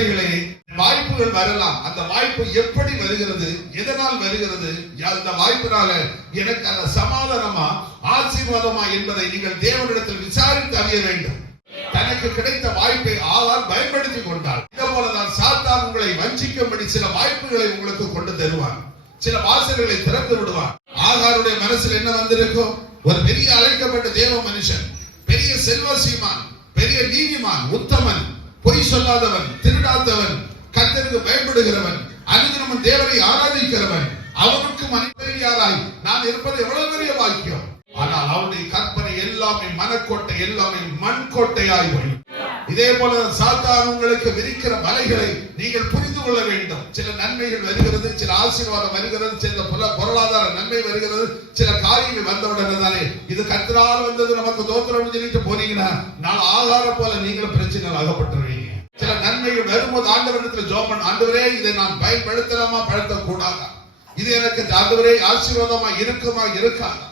பிள்ளைகளே, வாய்ப்புகள் வரலாம். அந்த வாய்ப்பு எப்படி வருகிறது, எதனால் வருகிறது, அந்த வாய்ப்பினால எனக்கு அந்த சமாதானமா ஆசீர்வாதமா என்பதை நீங்கள் தேவனிடத்தில் விசாரித்து அறிய வேண்டும். தனக்கு கிடைத்த வாய்ப்பை ஆளால் பயன்படுத்திக் கொண்டால், இதே போலதான் சாத்தான் உங்களை வஞ்சிக்கும்படி சில வாய்ப்புகளை உங்களுக்கு கொண்டு தருவான், சில வாசல்களை திறந்து விடுவான். ஆகாருடைய மனசில் என்ன வந்திருக்கும்? ஒரு பெரிய அழைக்கப்பட்ட தேவ மனுஷன், பெரிய செல்வசீமான், பெரிய நீதிமான், உத்தமன், பொய் சொல்லாதவன், திருடாதவன், கர்த்தருக்கு பயப்படுகிறவன், அனுதினமும் தேவனை ஆராதிக்கிறவன், அவனுக்கு மனைவியாராய் நான் இருப்பது எவ்வளவு பெரிய பாக்கியம். ஆனால் அவனுடைய கற்பனை எல்லாமே மனக்கோட்டை, எல்லாமே மண் கோட்டையாய் போய். இதே போல சாத்தான் உங்களுக்கு விரிக்கிற வலைகளை நீங்கள் புரிந்து கொள்ள வேண்டும். சில நன்மைகள் வருகிறது, சில ஆசீர்வாதம் வருகிறது, சில பொருளாதார நன்மை வருகிறது, சில காரியங்கள் வந்தவுடனே தானே இது கர்த்தரால் வந்தது நமக்கு தோத்திரம் சொல்லிட்டு போனீங்கன்னா நான் ஆகாரம் போல நீங்களும் பிரச்சனைகள் அகப்பட்டுருவீங்க. சில நன்மைகள் வரும்போது ஆண்டவரிடத்தில் ஜெபம் பண்ண, ஆண்டவரே இதை நான் பயன்படுத்தலாமா படுத்தக்கூடாதா, இது எனக்கு ஆண்டவரே ஆசீர்வாதமா இருக்குமா இருக்காதா,